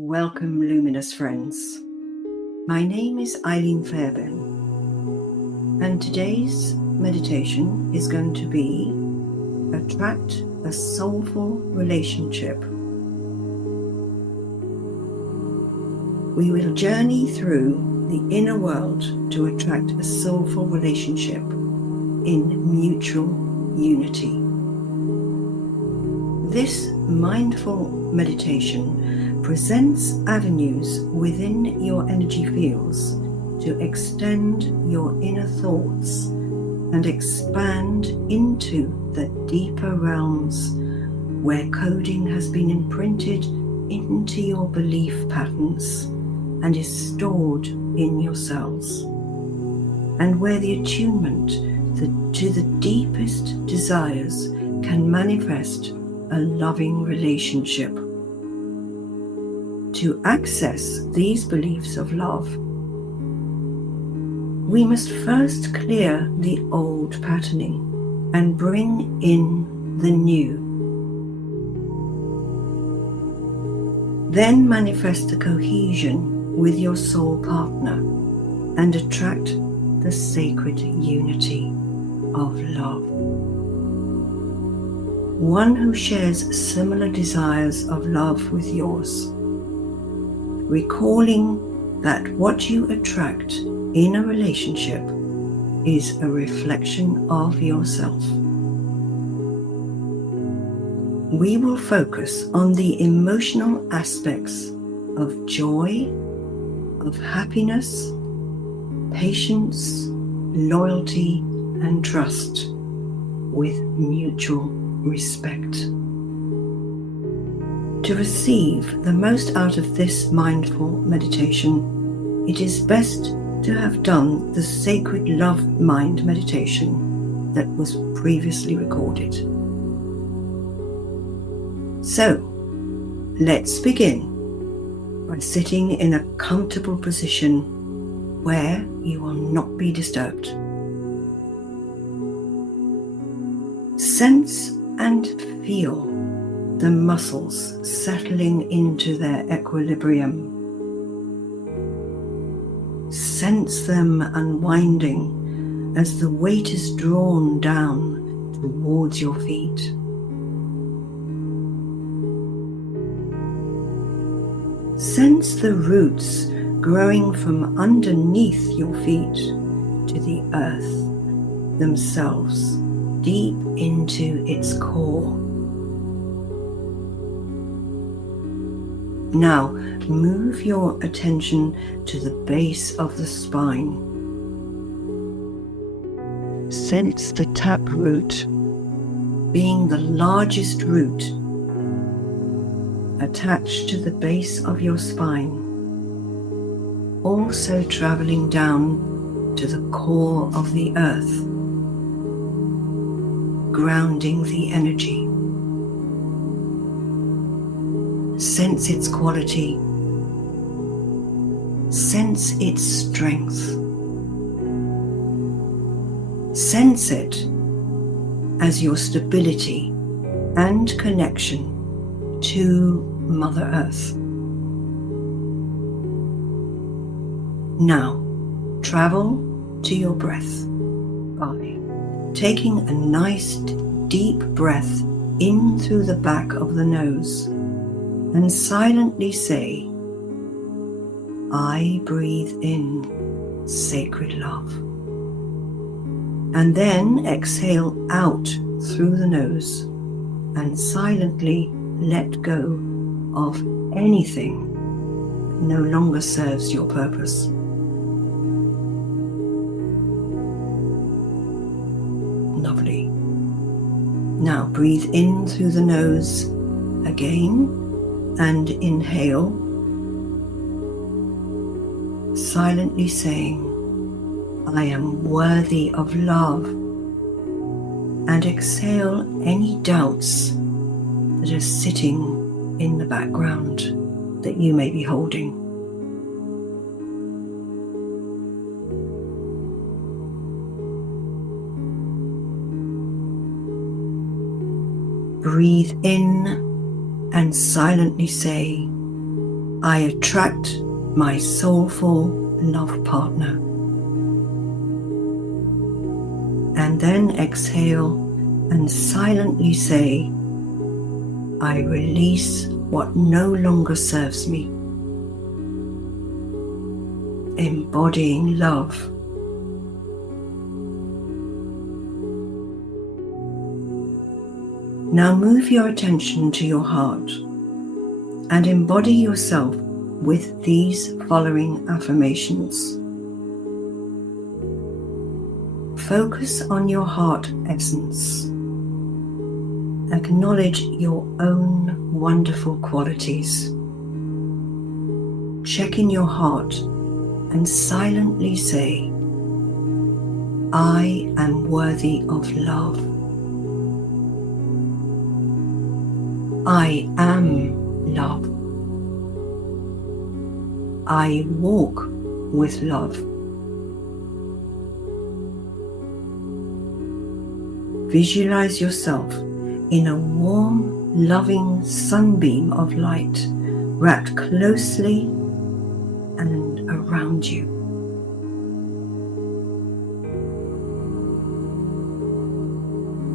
Welcome, luminous friends. My name is Eileen Fairbairn, and today's meditation is going to be Attract a Soulful Relationship. We will journey through the inner world to attract a soulful relationship in mutual unity. This mindful meditation presents avenues within your energy fields to extend your inner thoughts and expand into the deeper realms where coding has been imprinted into your belief patterns and is stored in your cells, and where the attunement to the deepest desires can manifest a loving relationship. To access these beliefs of love, we must first clear the old patterning and bring in the new. Then manifest the cohesion with your soul partner and attract the sacred unity of love. One who shares similar desires of love with yours, recalling that what you attract in a relationship is a reflection of yourself. We will focus on the emotional aspects of joy, of happiness, patience, loyalty, and trust with mutual respect. To receive the most out of this mindful meditation, it is best to have done the sacred love mind meditation that was previously recorded. So, let's begin by sitting in a comfortable position where you will not be disturbed. Sense and feel the muscles settling into their equilibrium. Sense them unwinding as the weight is drawn down towards your feet. Sense the roots growing from underneath your feet to the earth themselves, deep into its core. Now, move your attention to the base of the spine. Sense the taproot being the largest root attached to the base of your spine, also traveling down to the core of the earth, grounding the energy. Sense its quality. Sense its strength. Sense it as your stability and connection to Mother Earth. Now, travel to your breath by taking a nice deep breath in through the back of the nose and silently say, I breathe in sacred love. And then exhale out through the nose and silently let go of anything that no longer serves your purpose. Lovely. Now breathe in through the nose again and inhale, silently saying, I am worthy of love, and exhale any doubts that are sitting in the background that you may be holding. Breathe in and silently say, I attract my soulful love partner. And then exhale and silently say, I release what no longer serves me. Embodying love. Now move your attention to your heart and embody yourself with these following affirmations. Focus on your heart essence. Acknowledge your own wonderful qualities. Check in your heart and silently say, I am worthy of love. I am love. I walk with love. Visualize yourself in a warm, loving sunbeam of light wrapped closely and around you.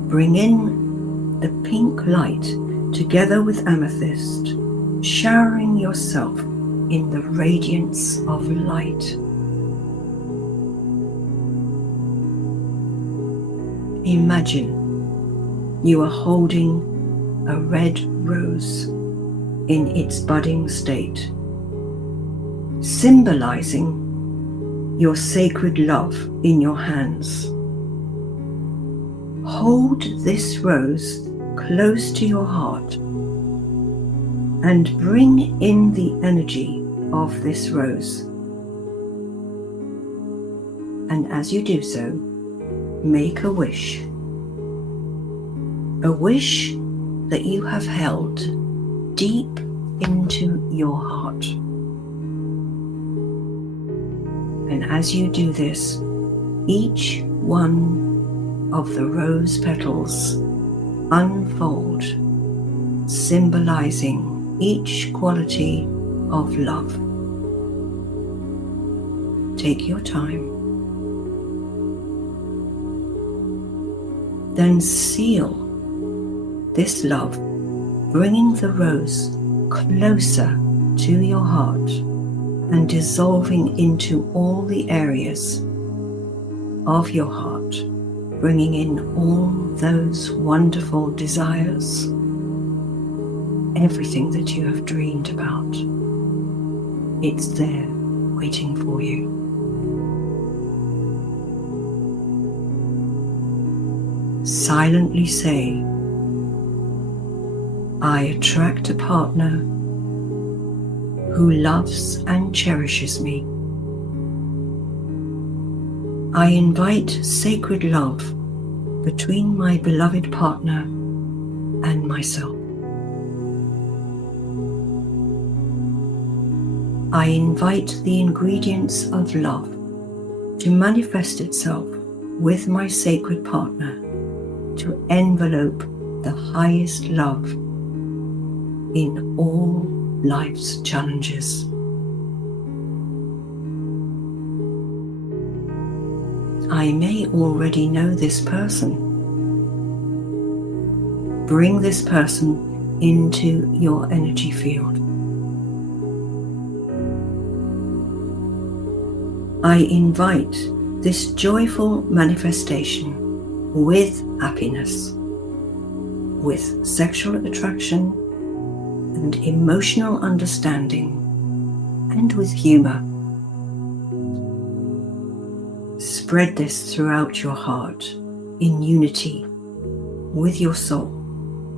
Bring in the pink light together with amethyst, showering yourself in the radiance of light. Imagine you are holding a red rose in its budding state, symbolizing your sacred love in your hands. Hold this rose close to your heart and bring in the energy of this rose. And as you do so, make a wish that you have held deep into your heart. And as you do this, each one of the rose petals unfold, symbolizing each quality of love. Take your time. Then seal this love, bringing the rose closer to your heart and dissolving into all the areas of your heart, bringing in all those wonderful desires, everything that you have dreamed about. It's there waiting for you. Silently say, I attract a partner who loves and cherishes me. I invite sacred love between my beloved partner and myself. I invite the ingredients of love to manifest itself with my sacred partner to envelope the highest love in all life's challenges. I may already know this person. Bring this person into your energy field. I invite this joyful manifestation with happiness, with sexual attraction and emotional understanding, and with humor. Spread this throughout your heart in unity with your soul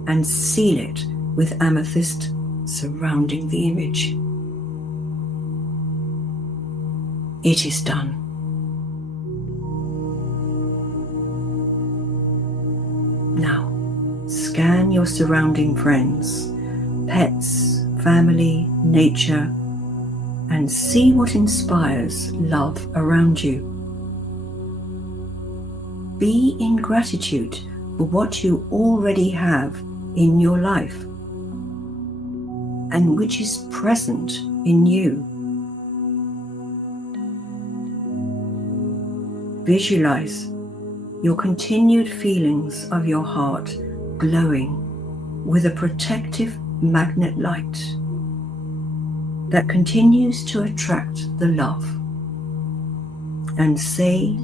and seal it with amethyst surrounding the image. It is done. Now, scan your surrounding friends, pets, family, nature, and see what inspires love around you. Be in gratitude for what you already have in your life. and which is present in you. Visualize your continued feelings of your heart glowing with a protective magnet light that continues to attract the love, and say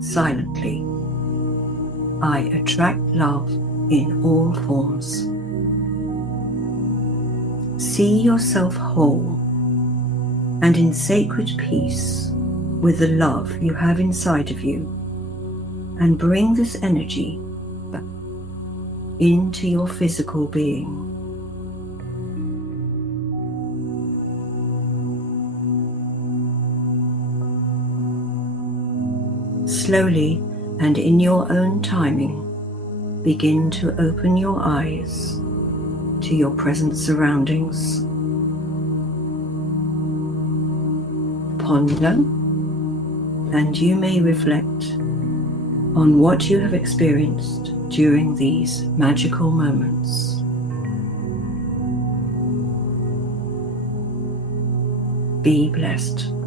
silently, I attract love in all forms. See yourself whole and in sacred peace with the love you have inside of you, and bring this energy back into your physical being. Slowly and in your own timing, begin to open your eyes to your present surroundings. Ponder, and you may reflect on what you have experienced during these magical moments. Be blessed.